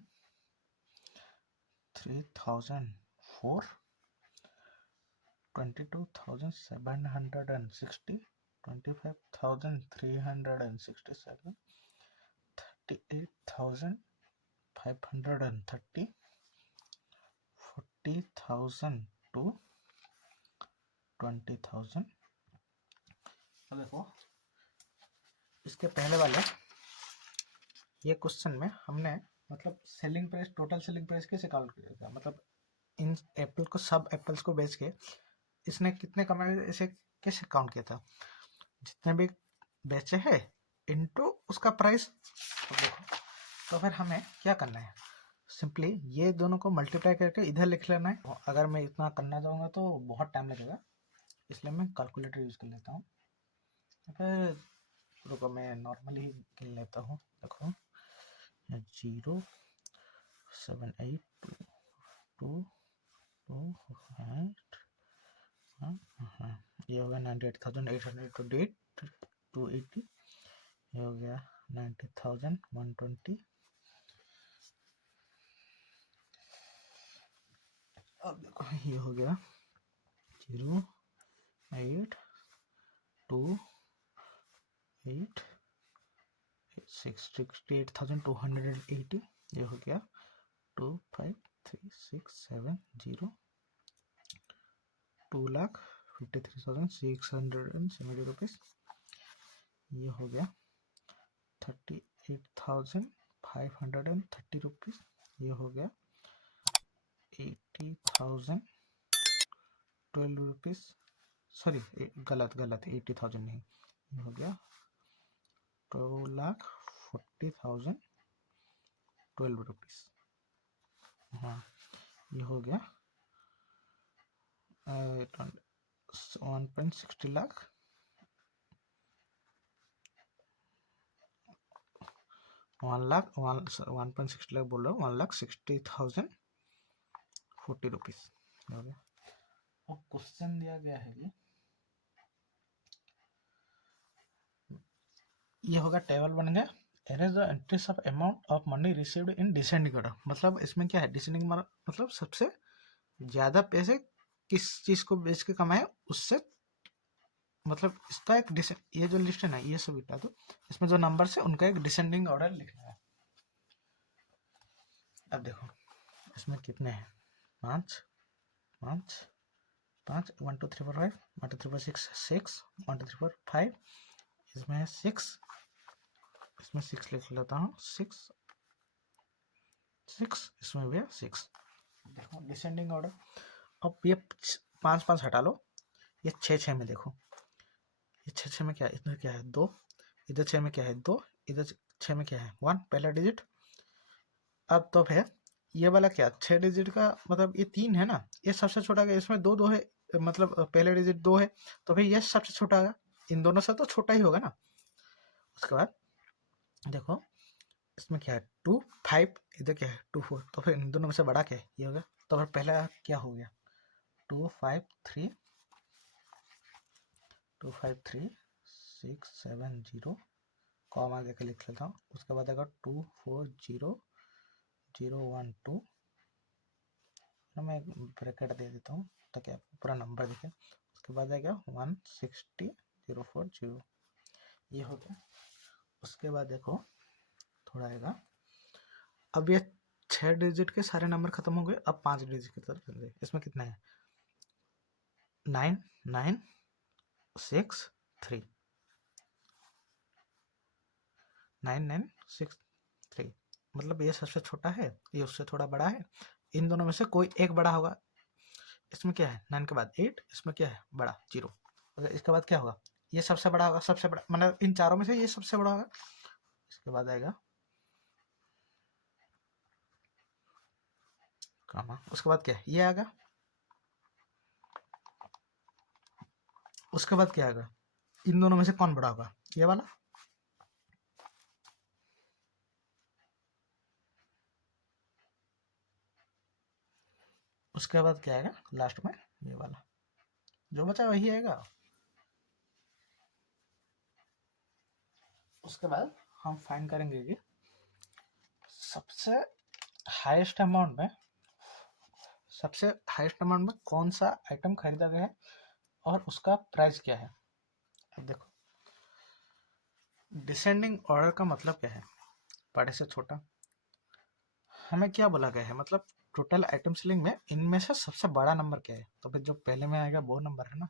3004, 22,760, 25,367, 38,530, 40,000 to 20,000। अब देखो इसके पहले वाले ये क्वेश्चन में हमने मतलब selling price total selling price कैसे काउंट किया था, मतलब इन एप्पल को सब एप्पल्स को बेच के इसने कितने कमाए इसे कैसे काउंट किया था, जितने भी बेचे हैं इनटू उसका प्राइस। तो देखो तो फिर हमें क्या करना है, सिंपली ये दोनों को मल्टीप्लाई करके इधर लिख लेना है। अगर मैं इतना करना चाहूँगा तो बहुत टाइम लगेगा, इसलिए मैं कैलकुलेटर यूज़ कर लेता हूँ। फिर रुको मैं नॉर्मली ही गिन लेता हूँ। देखो 0,7822 ये हो गया 98,828, 280, ये हो गया 90,120। अब देखो ये हो गया 0,828,280, ये हो गया 253,670, 2,50,000 53,670 रुपीज़। ये हो गया 38,530 रुपीज़। ये हो गया 80,012 रुपीज़। सॉरी गलत 80,000 नहीं, ये हो गया 2,40,012 रुपीज़। हाँ, ये हो गया 1.60 लाख 1.60 लाख बोल रहा हूँ, 1,60,040 रुपीज़ हो गया। अब क्वेश्चन दिया गया है कि ये होगा, टेबल बन गया, arrange the entries of amount of money received in descending order. मतलब इसमें क्या है, डिसेंडिंग मतलब सबसे ज़्यादा पैसे किस चीज़ को बेच के कमाए उससे, मतलब इसका एक ये जो लिस्ट है ना, ये सब इतना, तो इसमें जो नंबर है उनका एक डिसेंडिंग ऑर्डर लिखना है। अब देखो इसमें कितने हैं, 5 5 5, 1 2 3 4 5, 1 2 3 4 6 6, 1 2 3 4 5, इसमें है 6, इसमें 6 लिख लेता हूँ, 6 6, इसमें भी है 6। देखो डिसेंडिंग ऑर्डर। अब ये 5 5 हटा लो, ये 6 6 में देखो, ये 6 6 में क्या है, इधर क्या है 2, इधर 6 में क्या है 2, इधर 6 में क्या है 1, पहला डिजिट। अब तो फिर ये वाला क्या 6 डिजिट का मतलब ये 3 है ना, ये सबसे छोटा है, इसमें 2 2 है, मतलब पहले डिजिट 2 है, तो फिर ये सबसे छोटा है, इन दोनों से तो छोटा ही होगा ना। उसके बाद देखो इसमें क्या है 2 5, इधर क्या है 2 4, तो फिर इन दोनों में से बड़ा क्या है, ये होगा। तो फिर पहला क्या हो गया 2 5 3 2 5 3 6 7 0, कॉमा देकर लिख लेता हूँ। उसके बाद आएगा 2 4 0 0 1 2, मैं ब्रैकेट दे देता हूँ ताकि आपको पूरा नंबर दिखे। उसके बाद आएगा 160 040, ये हो गया। उसके बाद देखो थोड़ा आएगा, अब ये 6 डिजिट के सारे नंबर खत्म हो गए, अब 5 डिजिट की तरफ चल गए। इसमें कितना है 9 9 6 3, 9 9 6 3, मतलब ये सबसे छोटा है, ये उससे थोड़ा बड़ा है, इन दोनों में से कोई एक बड़ा होगा। इसमें क्या है 9 के बाद 8, इसमें क्या है बड़ा 0, इसके बाद क्या होगा, ये सबसे बड़ा होगा, सबसे बड़ा मतलब इन चारों में से ये सबसे बड़ा होगा। इसके बाद आएगा कामा, उसके बाद क्या है ये आएगा, उसके बाद क्या आएगा, इन दोनों में से कौन बड़ा होगा, ये वाला। उसके बाद क्या आएगा लास्ट में, ये वाला, जो बचा वही आएगा। उसके बाद हम फाइंड करेंगे कि सबसे हाईएस्ट अमाउंट में, सबसे हाईएस्ट अमाउंट में कौन सा आइटम खरीदा गया है और उसका प्राइस क्या है। अब देखो डिसेंडिंग ऑर्डर का मतलब क्या है, बड़े से छोटा। हमें क्या बोला गया है, मतलब टोटल आइटम सेलिंग में इनमें से सबसे बड़ा नंबर क्या है, तो फिर जो पहले में आएगा वो नंबर है ना।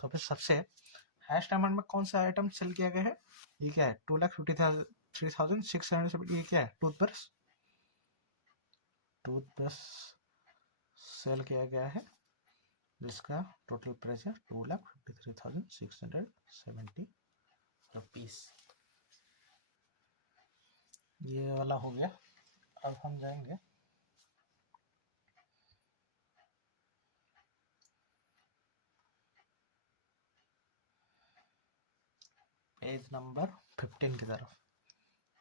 तो फिर सबसे हाईएस्ट अमाउंट में कौन सा आइटम सेल किया गया है, ये क्या है 2,53,670, ये क्या है टूथब्रश, टूथब्रश सेल किया गया है जिसका टोटल प्राइस है 2,53,670 रुपीज। ये वाला हो गया। अब हम जाएंगे पेज नंबर 15 की तरफ।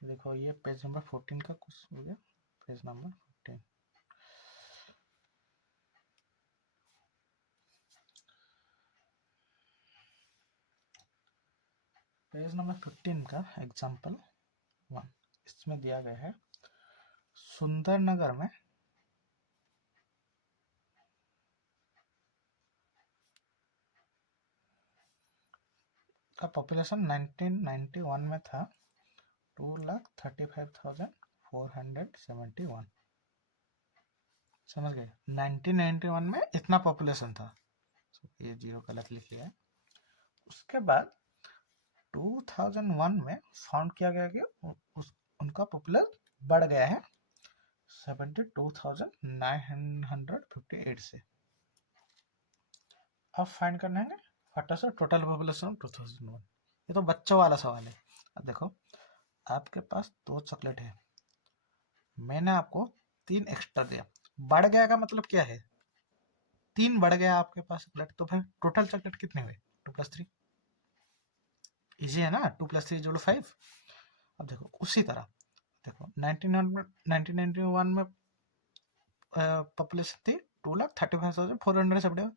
देखो ये पेज नंबर 14 का कुछ हो गया, पेज नंबर 15। पेज नंबर 15 का एग्जाम्पल 1, इसमें दिया गया है सुंदर नगर में का पॉपुलेशन 1991 में था 2,35,471। समझ गए, 1991 में इतना पॉपुलेशन था, ये 0 गलत लिख लिया है। उसके बाद 2001 में फाउंड किया गया कि उनका पॉपुलर बढ़ गया है 72,958 से। अब फाइंड करना है what is the total population of 2001। ये तो बच्चों वाला सवाल है। अब देखो, आपके पास 2 चॉकलेट है, मैंने आपको 3 एक्स्ट्रा दिया, बढ़ गया का मतलब क्या है, 3 बढ़ गया आपके पास चॉकलेट, तो फिर टोटल चॉकलेट कितने हुए, 2 + 3। इजी है ना, 2 + 3 = 5। अब देखो उसी तरह देखो 1991 में पॉपुलेशन थी 2,35,470।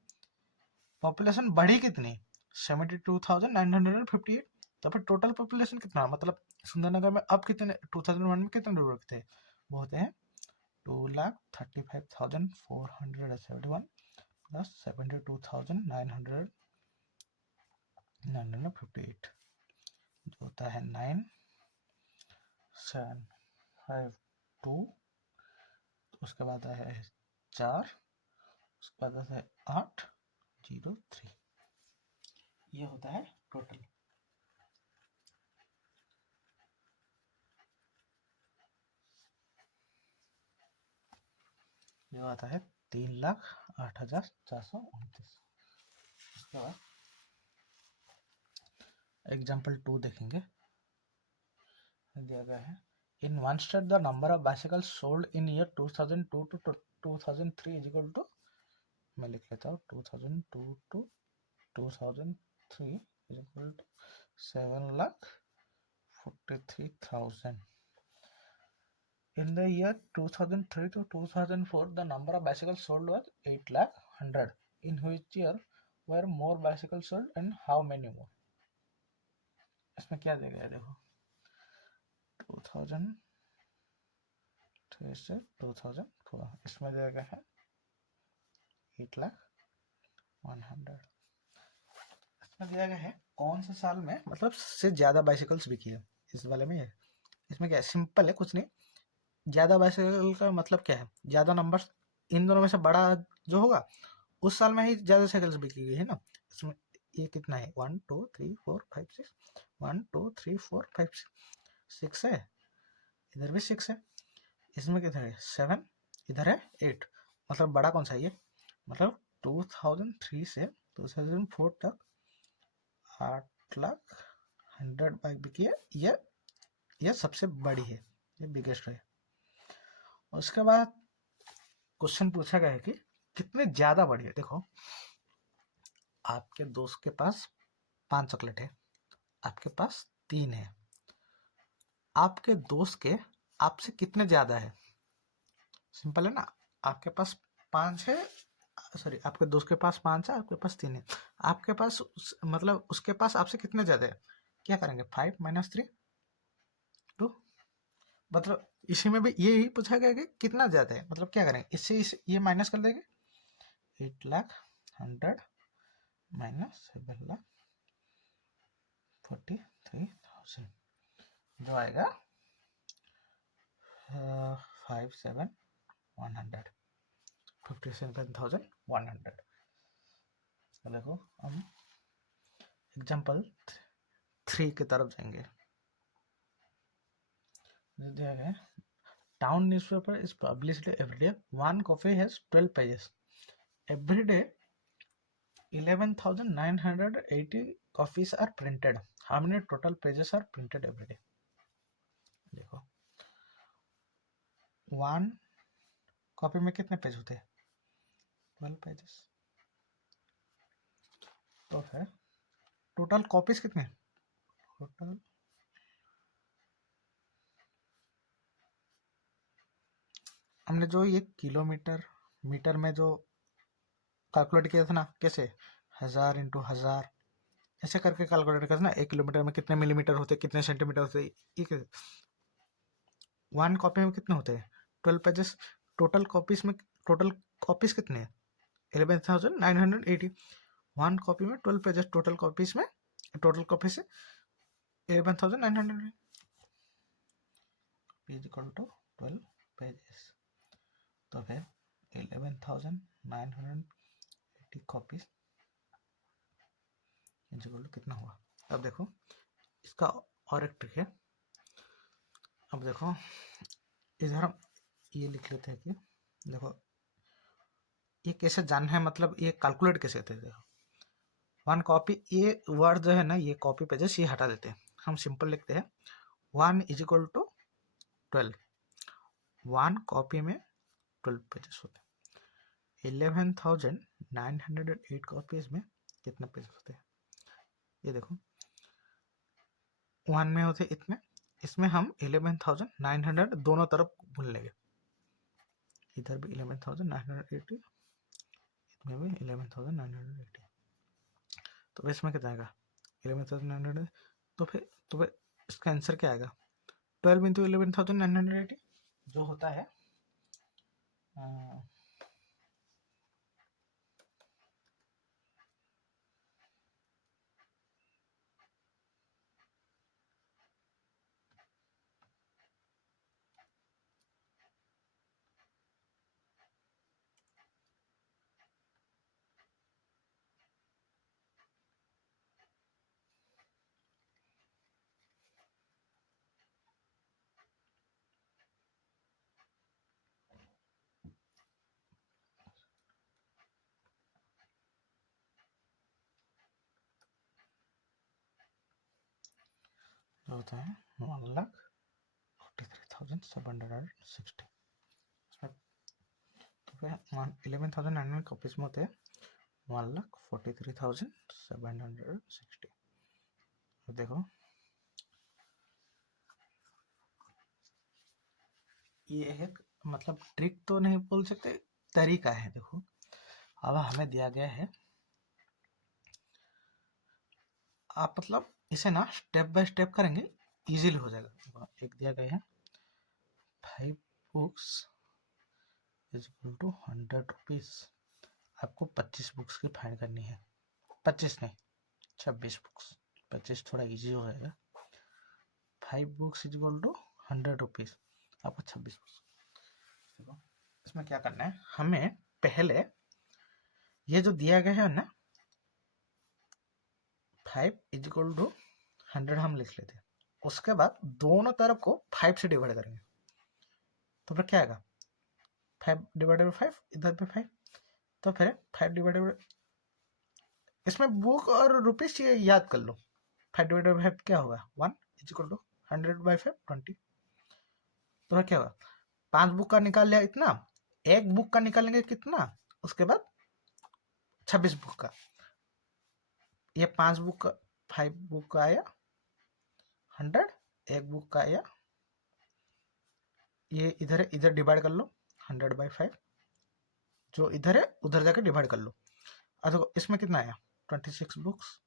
पॉपुलेशन बढ़ी कितनी, 72,958। तो फिर टोटल पॉपुलेशन कितना, मतलब सुंदरनगर में अब कितने, 2001 में कितने लोग थे, वो होते हैं 2,35,471 प्लस 72,958 जो होता है 9752। उसके बाद है 4, उसके बाद है 803। ये होता है टोटल। ये आता है 3,08,429। उसके बाद एग्जाम्पल 2 देखेंगे। दिया गया है in one state the number of bicycles sold in year 2002 to 2003 is equal to, मैं लिख लेता हूँ 2002 to 2003 is equal to 7,43,000। In the year 2003 to 2004, the number of bicycles sold was 8,100,000. In which year were more bicycles sold and how many more? इसमें क्या देगा है देखो, 2003 से 2004, इसमें देगा है 8,100,000। इसमें दिया गया है कौन से साल में मतलब से ज्यादा बाइसिकल्स बिकी है, इस वाले में है। इसमें क्या है, सिंपल है, कुछ नहीं। ज्यादा बाइसिकल का मतलब क्या है, ज्यादा नंबर, इन दोनों में से बड़ा जो होगा उस साल में ही ज्यादा साइकिल्स बिकी गई है ना। इसमें ये कितना है, 1 2 3 4 5 6, 1 2 3 4 5 6 है, इधर भी 6 है, इसमें कितना है 7, इधर है 8। मतलब बड़ा कौन सा है ये, मतलब 2003 से 2004 तक 8,100,000 बाइक बिकी है। ये सबसे बड़ी है, ये बिगेस्ट है। उसके बाद क्वेश्चन पूछा गया है कि कितने ज्यादा बड़ी है। देखो, आपके दोस्त के पास 5 चॉकलेट है, आपके पास 3 है, आपके दोस्त के आपसे कितने ज्यादा है, सिंपल है ना। आपके पास 5 है, सॉरी आपके दोस्त के पास 5 है, आपके पास 3 है, आपके पास मतलब उसके पास आपसे कितने ज्यादा है, क्या करेंगे 5 - 3 2। मतलब इसी में भी ये ही पूछा गया कि कितना ज्यादा है, मतलब क्या करेंगे, इससे ये माइनस कर देंगे, 8,100,000 माइनस 7,43,000 जो आएगा 57,100। देखो हम एग्जाम्पल 3 की तरफ जाएंगे। दिया गया town newspaper is published every day, one copy has 12 pages, every day 11,980 copies are printed, how many total pages are printed every day। देखो 1 कॉपी में कितने पेज होते हैं, 12 पेजेस, तो फिर टोटल कॉपीज कितने, टोटल हमने जो ये किलोमीटर मीटर में जो कैलकुलेट किया था ना, कैसे 1000 × 1000 ऐसे करके कैलकुलेट करते ना, 1 किलोमीटर में कितने मिलीमीटर होते, कितने सेंटीमीटर होते, ये 1 कॉपी में कितने होते हैं 12 पेजेस। टोटल कॉपीज में टोटल कॉपीज कितने हैं 11,980। 1 कॉपी में 12 पेजेस, टोटल कॉपीज में टोटल कॉपी से 11,900 इज इक्वल टू 12 पेजेस। तो फिर 11,980 कॉपीज इक्वल कितना हुआ। अब देखो इसका और एक ट्रिक है। अब देखो इधर हम ये लिख लेते हैं कि देखो ये कैसे जानना है, मतलब ये कैलकुलेट कैसे होते हैं। देखो वन कॉपी, ये वर्ड जो है ना, ये कॉपी पेजेस ये हटा देते हैं। हम सिंपल लिखते हैं 1 is equal to 12। One copy में 12 पेजेस होते हैं। 11,908 कॉपीज में कितने पेज होते हैं। ये देखो वन में होते इतने, इसमें हम 11,900 दोनों तरफ भूल लेंगे। इधर भी 11,980, इसमें भी 11,980, तो इसमें कितना आएगा 11,900। तो फिर इसका आंसर क्या आएगा 12 इंटू 11,980 जो होता है जो होता है 1,43,760। तो फिर 11,900 कॉपीज में होते हैं 1,43,760। देखो ये एक मतलब ट्रिक तो नहीं बोल सकते, तरीका है। देखो अब हमें दिया गया है, आप मतलब इसे ना स्टेप बाय स्टेप करेंगे इजीली हो जाएगा। एक दिया गया है 5 books is equal to 100 rupees. आपको 25 बुक्स की फाइंड करनी है। 25 नहीं 26 बुक्स, 25 थोड़ा इजी हो जाएगा। 5 books is equal to 100 rupees, आपको 26 बुक्स। देखो इसमें क्या करना है, हमें पहले ये जो दिया गया है ना 5 इज इक्वल टू 100 हम लिख लेते हैं। उसके बाद दोनों तरफ को 5 से डिवाइड करेंगे, तो फिर क्या आएगा 5 डिवाइडेड बाई 5, इधर पे 5, तो फिर 5 डिवाइडेड बाई, इसमें बुक और रुपीज ये याद कर लो। 5 डिवाइडेड बाई 5 क्या होगा 1 इज इक्वल टू 100 बाई 5 20। तो फिर क्या होगा 5 बुक का निकाल लिया इतना, एक बुक का निकालेंगे कितना, उसके बाद 26 बुक का। ये 5 बुक का 5 बुक का आया 100, एक बुक का आया ये इधर डिवाइड कर लो 100 बाई 5, जो इधर है उधर जाकर डिवाइड कर लो। अब देखो इसमें कितना आया 26 बुक्स।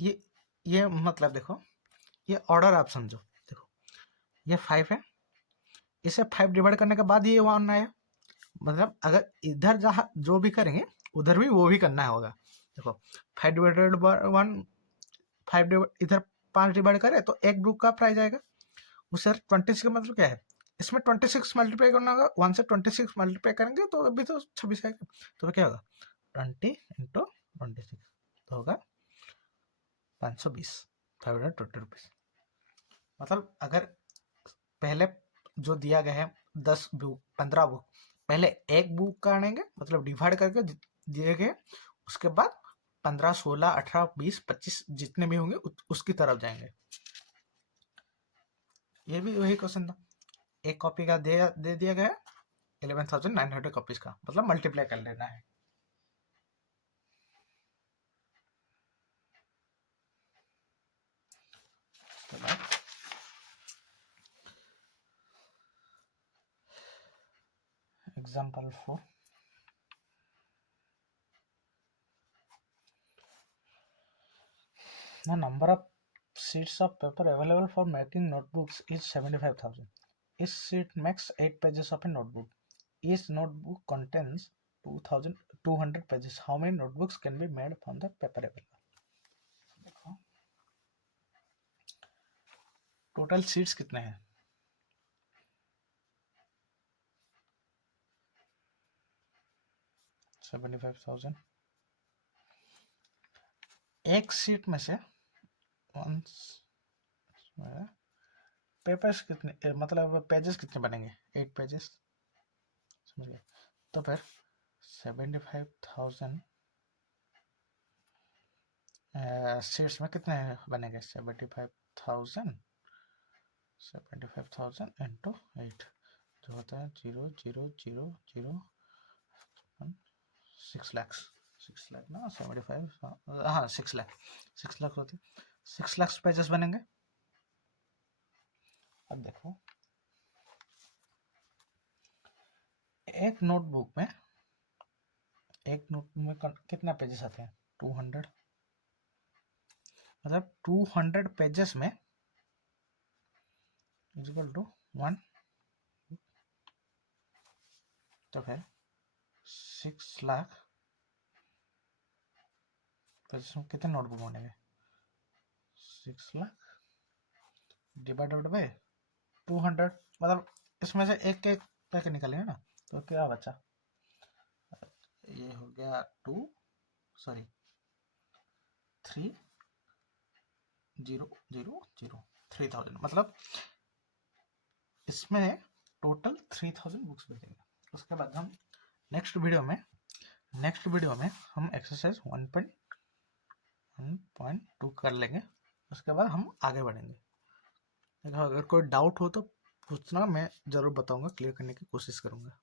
ये मतलब देखो ये ऑर्डर आप समझो। देखो ये 5 है, इसे 5 डिवाइड करने के बाद ये 1 आया, मतलब अगर इधर जहाँ जो भी करेंगे उधर भी वो भी करना होगा। देखो 5 डिवाइडेड बाय 1, 5 इधर 5 डिवाइड करे तो एक बुक का प्राइस आएगा। उससे 26 का मतलब क्या है, इसमें 26 मल्टीप्लाई करना होगा, 1 से 26 मल्टीप्लाई करेंगे तो अभी तो 26 आएगा। तो क्या होगा 20 इंटू 26 तो होगा 520, 520 रुपीज। मतलब अगर पहले जो दिया गया है 10 बुक 15 बुक, पहले एक बुक का आनेंगे मतलब डिवाइड करके दिए गए, उसके बाद 15 16 18 20 25 जितने भी होंगे उसकी तरफ जाएंगे। ये भी वही क्वेश्चन था, एक कॉपी का दे दिया गया 11,900 कॉपीज का, मतलब मल्टीप्लाई कर लेना है। Example 4, the number of sheets of paper available for making notebooks is 75,000. Each sheet makes 8 pages of a notebook. Each notebook contains 2,200 pages. How many notebooks can be made from the paper available? देखो total sheets कितने हैं, $75,000 एक seat में से papers कितने मतलब pages कितने बनेंगे? 8 पेजेस, समझिए। तो फिर 75,000 सीट्स में कितने बनेंगे? 75,000 इंटू 8 जो होता है 0.0000 6 लाख ना 75, हाँ 6 लाख, 6 लाख होती, 6 लाख पेजेस बनेंगे। अब देखो एक नोटबुक में कितना पेजेस आते हैं? 200, मतलब 200 पेजेस में इक्वल टू 1, तो फिर 6 लाख पेजेस में कितने नोटबुक बनेंगे? 6 लाख डिवाइडेड बाय 200, मतलब इसमें से एक एक करके निकालेंगे ना, तो क्या बचा? ये हो गया 3,000, मतलब इसमें टोटल 3,000 बुक्स बेचेंगे। उसके बाद हम नेक्स्ट वीडियो में हम एक्सरसाइज 1.2 कर लेंगे। उसके बाद हम आगे बढ़ेंगे। अगर कोई डाउट हो तो पूछना, मैं ज़रूर बताऊंगा, क्लियर करने की कोशिश करूंगा।